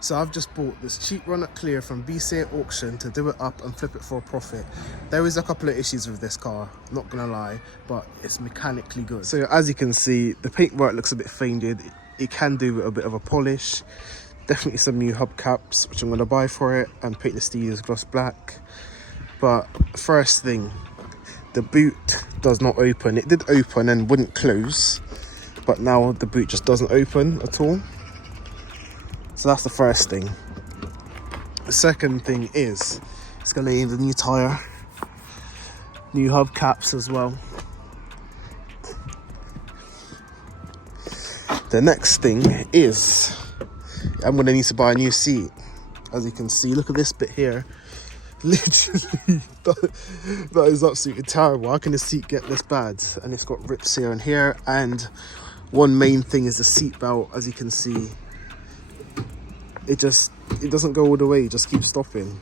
So I've just bought this cheap Renault Clio from BCA auction to do it up and flip it for a profit. There is a couple of issues with this car, not gonna lie, but it's mechanically good. So as you can see, the paintwork looks a bit faded. It can do with a bit of a polish. Definitely some new hubcaps, which I'm gonna buy for it, and paint the steers gloss black. But first thing, the boot does not open. It did open and wouldn't close, but now the boot just doesn't open at all. So that's the first thing. The second thing is it's gonna need a new tyre, new hubcaps as well. The next thing is I'm gonna need to buy a new seat. As you can see, look at this bit here. Literally, that is absolutely terrible. How can the seat get this bad? And it's got rips here and here. And one main thing is the seat belt. As you can see, it doesn't go all the way, it just keeps stopping.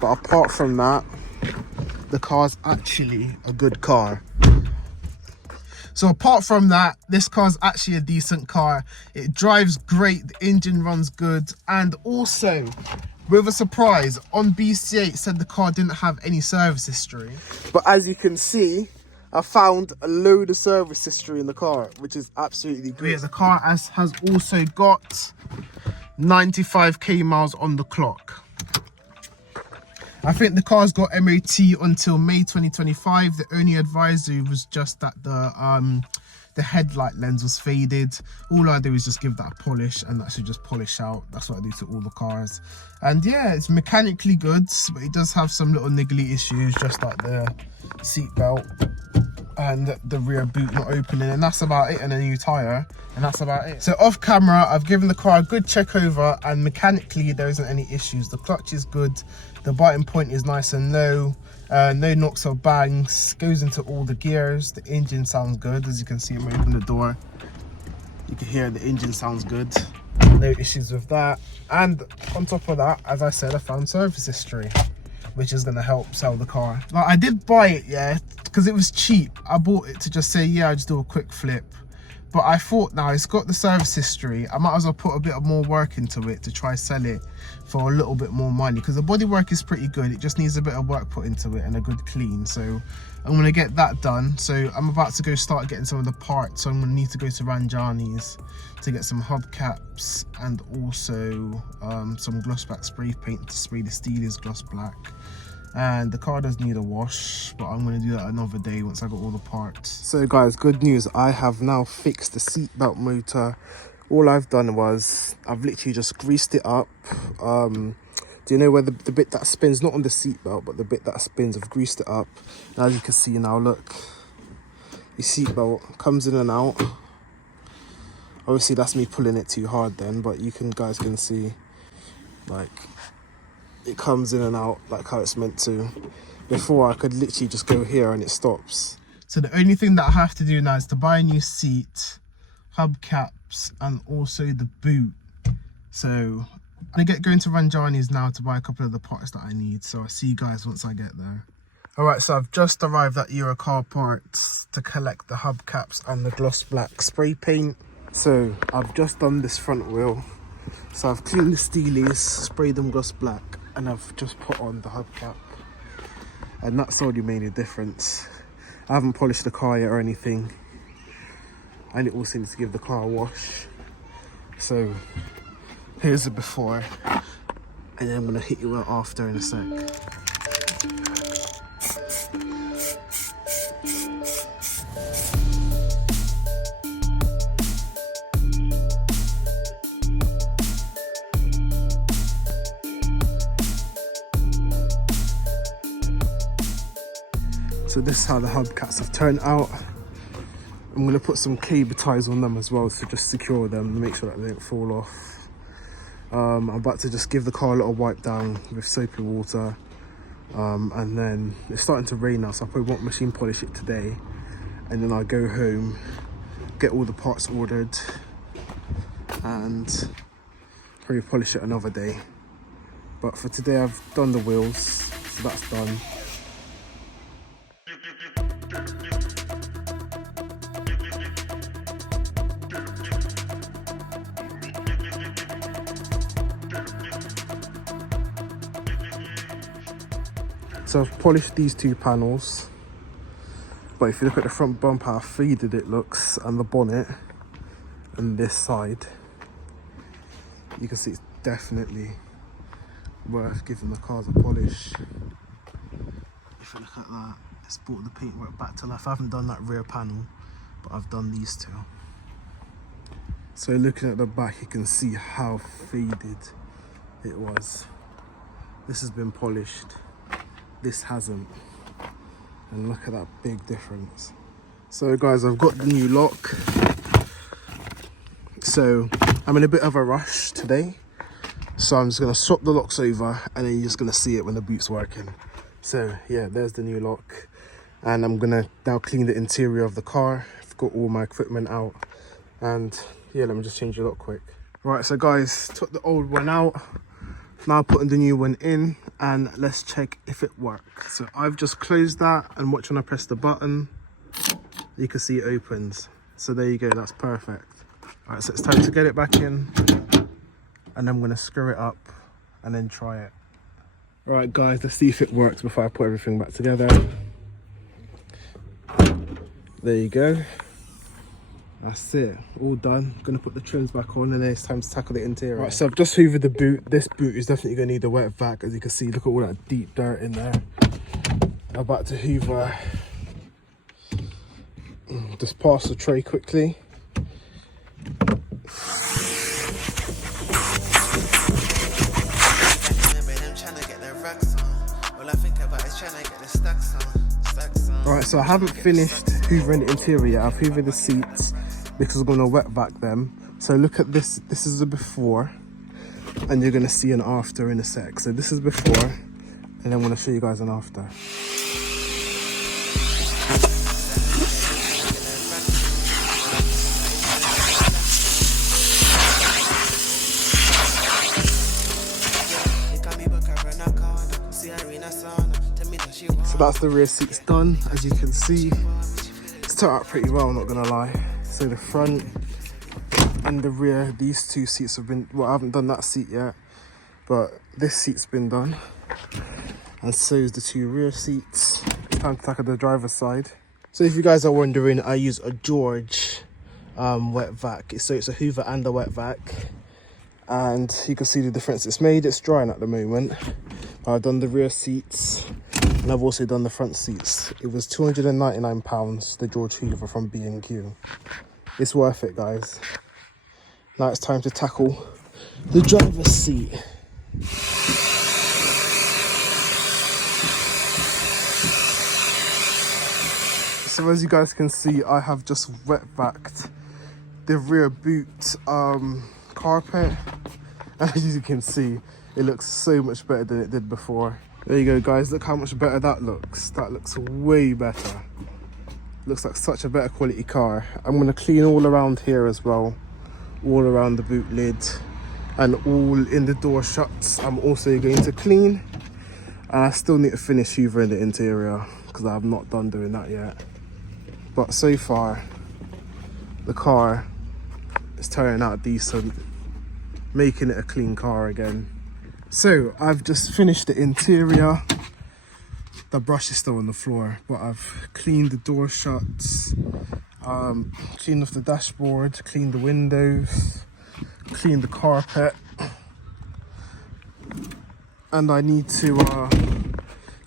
But apart from that, the car's actually a good car. So apart from that, this car's actually a decent car. It drives great, the engine runs good, and also, with a surprise, on BCA it said the car didn't have any service history. But as you can see, I found a load of service history in the car, which is absolutely great. Yeah, the car has also got 95k miles on the clock. I think the car's got MOT until May 2025. The only advisory was just that the headlight lens was faded. All I do is just give that a polish, and that should just polish out. That's what I do to all the cars. And yeah, it's mechanically good, but it does have some little niggly issues, just like the seat belt and the rear boot not opening, and that's about it, and a new tyre, and that's about it. So off camera, I've given the car a good check over, and mechanically there isn't any issues. The clutch is good, the biting point is nice and low, no knocks or bangs, goes into all the gears. The engine sounds good. As you can see, I'm open the door, you can hear the engine sounds good, no issues with that. And on top of that, as I said, I found service history, which is going to help sell the car. Like, I did buy it, yeah, because it was cheap. I bought it to just say, yeah, I just do a quick flip. But I thought, now it's got the service history, I might as well put a bit more work into it to try sell it for a little bit more money, because the bodywork is pretty good. It just needs a bit of work put into it and a good clean. So I'm going to get that done. So I'm about to go start getting some of the parts. So I'm going to need to go to Ranjani's to get some hubcaps, and also some gloss black spray paint to spray the steelers gloss black. And the car does need a wash, but I'm going to do that another day once I got all the parts. So guys, good news, I have now fixed the seatbelt motor. All I've done was I've literally just greased it up. Do you know where the bit that spins, not on the seatbelt, but the bit that spins, I've greased it up. And as you can see now, look, the seatbelt comes in and out. Obviously that's me pulling it too hard then, but guys can see, like, it comes in and out like how it's meant to. Before, I could literally just go here and it stops. So the only thing that I have to do now is to buy a new seat, hubcaps, and also the boot. So I'm going to Ranjani's now to buy a couple of the parts that I need. So I'll see you guys once I get there. Alright, so I've just arrived at Eurocar Parts to collect the hubcaps and the gloss black spray paint. So I've just done this front wheel. So I've cleaned the steelies, sprayed them gloss black, and I've just put on the hubcap, and that's already made a difference. I haven't polished the car yet or anything, and it also needs to give the car a wash. So here's the before, and then I'm going to hit you with after in a sec. So this is how the hubcaps have turned out. I'm going to put some cable ties on them as well to just secure them and make sure that they don't fall off. I'm about to just give the car a little wipe down with soapy water. And then it's starting to rain now, so I probably won't machine polish it today. And then I'll go home, get all the parts ordered, and probably polish it another day. But for today I've done the wheels, so that's done. So I've polished these two panels, but if you look at the front bumper, how faded it looks, and the bonnet and this side, you can see it's definitely worth giving the cars a polish. If you look at that, it's brought the paintwork back to life. I haven't done that rear panel, but I've done these two. So looking at the back, you can see how faded it was. This has been polished, this hasn't. And look at that big difference. So guys, I've got the new lock. So I'm in a bit of a rush today. So I'm just gonna swap the locks over and then you're just gonna see it when the boot's working. So yeah, there's the new lock. And I'm gonna now clean the interior of the car. I've got all my equipment out. And yeah, let me just change the lock quick. Right, so guys, took the old one out. Now putting the new one in, and let's check if it works. So I've just closed that, and watch when I press the button, you can see it opens. So there you go, that's perfect. All right, so it's time to get it back in, and I'm gonna screw it up and then try it. All right guys, let's see if it works before I put everything back together. There you go. That's it, all done. I'm gonna put the trims back on and then it's time to tackle the interior. Right, so I've just hoovered the boot. This boot is definitely gonna need a wet vac. As you can see, look at all that deep dirt in there. I'm about to hoover. Just pass the tray quickly. Alright, so I haven't finished hoovering the interior yet. I've hoovered the seats because I'm going to wet vac them. So look at this. This is a before, and you're going to see an after in a sec. So this is before, and then I'm going to show you guys an after. So that's the rear seats done. As you can see, it's turned out pretty well, I'm not gonna lie. So the front and the rear, these two seats have been, well, I haven't done that seat yet, but this seat's been done. And so is the two rear seats. Time to tackle the driver's side. So if you guys are wondering, I use a George wet vac. So it's a hoover and a wet vac. And you can see the difference it's made. It's drying at the moment. I've done the rear seats and I've also done the front seats. It was £299, the George Hoover from B&Q. It's worth it, guys. Now it's time to tackle the driver's seat. So as you guys can see, I have just wet vacked the rear boot carpet. As you can see, it looks so much better than it did before. There you go, guys, look how much better that looks. That looks way better. Looks like such a better quality car. I'm gonna clean all around here as well, all around the boot lid and all in the door shuts. I'm also going to clean, and I still need to finish hoovering the interior because I have not done doing that yet. But so far, the car is turning out decent, making it a clean car again. So I've just finished the interior. The brush is still on the floor, but I've cleaned the door shuts, cleaned off the dashboard, cleaned the windows, cleaned the carpet, and I need to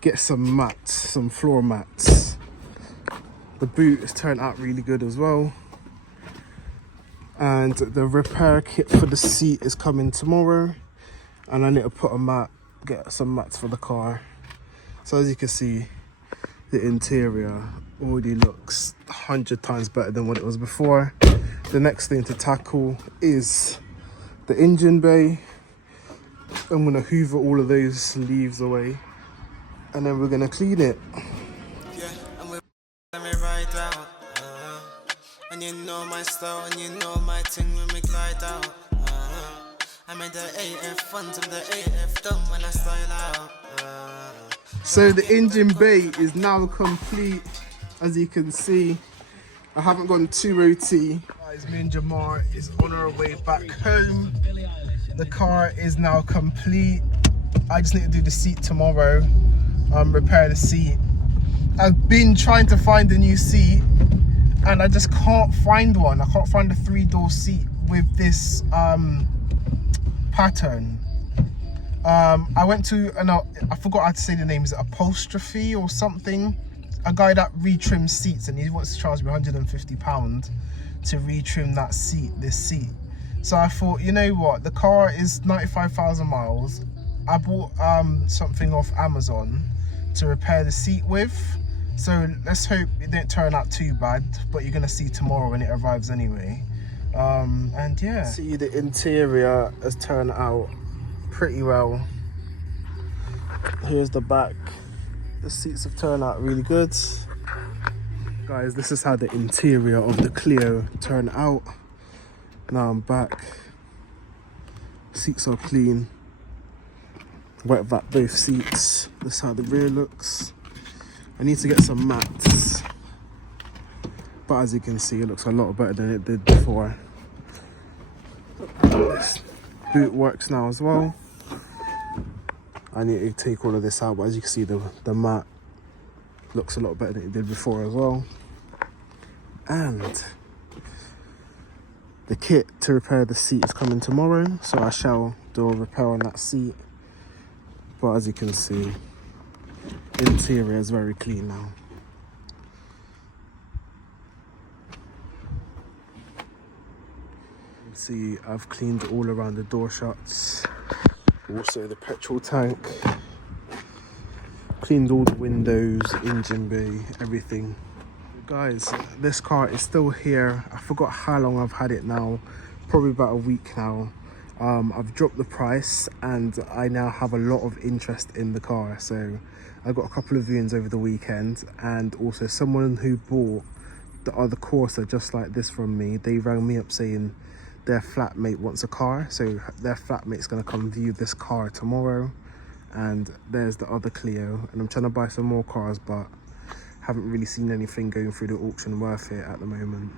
get some mats, some floor mats. The boot has turned out really good as well, and the repair kit for the seat is coming tomorrow. And I need to put a mat, get some mats for the car. So as you can see, the interior already looks 100 times better than what it was before. The next thing to tackle is the engine bay. I'm gonna hoover all of those leaves away, and then we're gonna clean it. Yeah, and we're right out. And you know my style, and you know my thing when we glide out. I made the AF fun to the AF done when I style out. So the engine bay is now complete. As you can see, I haven't gone too OT. Guys, me and Jamar is on our way back home. The car is now complete. I just need to do the seat tomorrow. repair the seat. I've been trying to find a new seat and I just can't find one. I can't find a 3-door seat with this pattern. I went to, I forgot how to say the name, is it Apostrophe or something? A guy that retrims seats, and he wants to charge me £150 to retrim that seat, this seat. So I thought, you know what, the car is 95,000 miles. I bought something off Amazon to repair the seat with. So let's hope it didn't turn out too bad, but you're gonna see tomorrow when it arrives anyway. And yeah. See, the interior has turned out pretty well. Here's the back. The seats have turned out really good. Guys, this is how the interior of the Clio turned out. Now I'm back. Seats are clean. Wet vac both seats. This is how the rear looks. I need to get some mats, but as you can see, it looks a lot better than it did before. This boot works now as well. I need to take all of this out, but as you can see, the mat looks a lot better than it did before as well. And the kit to repair the seat is coming tomorrow, so I shall do a repair on that seat. But as you can see, the interior is very clean now. See, I've cleaned all around the door shuts, also the petrol tank, cleaned all the windows, engine bay, everything. Guys, this car is still here. I forgot how long I've had it now, probably about a week now. I've dropped the price and I now have a lot of interest in the car. So I got a couple of viewings over the weekend, and also someone who bought the other Corsa just like this from me, they rang me up saying their flatmate wants a car, so their flatmate's gonna come view this car tomorrow. And there's the other Clio, and I'm trying to buy some more cars, but haven't really seen anything going through the auction worth it at the moment.